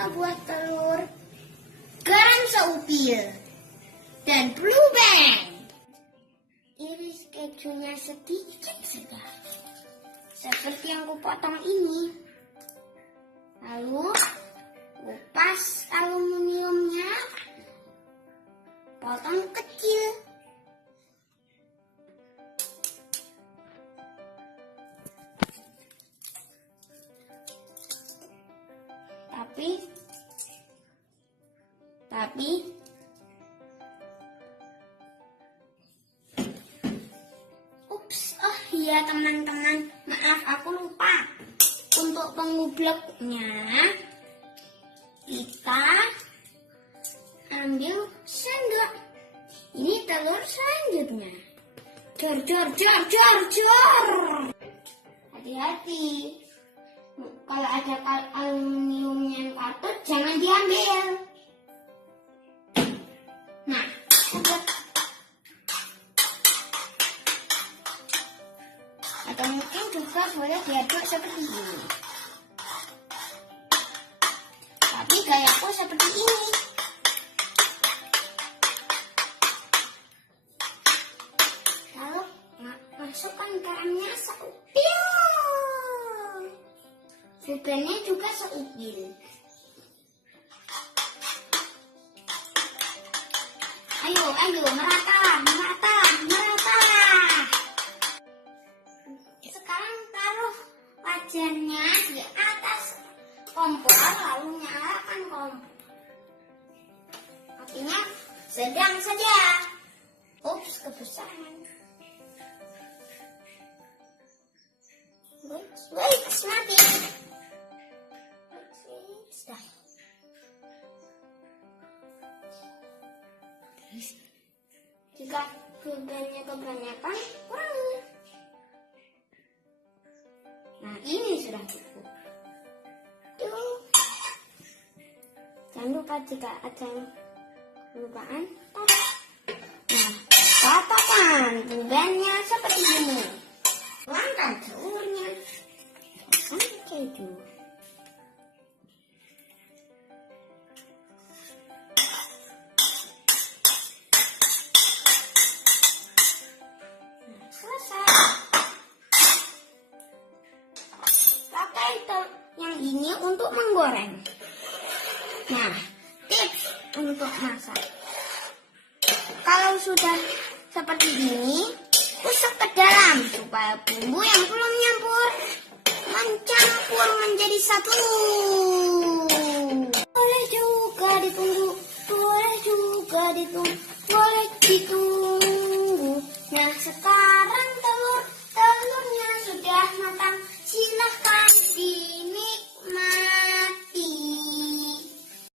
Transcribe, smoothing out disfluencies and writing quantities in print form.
2 buah telur, garam seupil, dan blue band. Iris kejunya sedikit saja, seperti yang kupotong ini. Lalu kupas aluminiumnya, potong kecil. Tapi ups, oh iya teman-teman, maaf aku lupa. Untuk pengubleknya kita ambil sendok. Ini telur selanjutnya. Jor jor jor jor jor. Hati-hati. Kalau ada aluminium yang patut jangan diambil. Nah, atau mungkin juga boleh diaduk seperti ini. Tapi gayaku seperti ini. Lalu masukkan garamnya seupil. Subennya juga seupil. Ayo, merata. Sekarang taruh wajannya di atas kompor, lalu nyalakan kompor. Apinya sedang saja. Ups, kebesaran. Wait, mati. Sudah. Jika gulanya kebanyakan, kurangi. Nah, ini sudah cukup. Jangan lupa jika ada yang kelupaan, nah, katakan gulanya seperti ini. Tuangkan telurnya, pasang keju. Yang ini untuk menggoreng. Nah, tips untuk masak. Kalau sudah seperti ini, tusuk ke dalam supaya bumbu yang belum nyampur mencampur menjadi satu.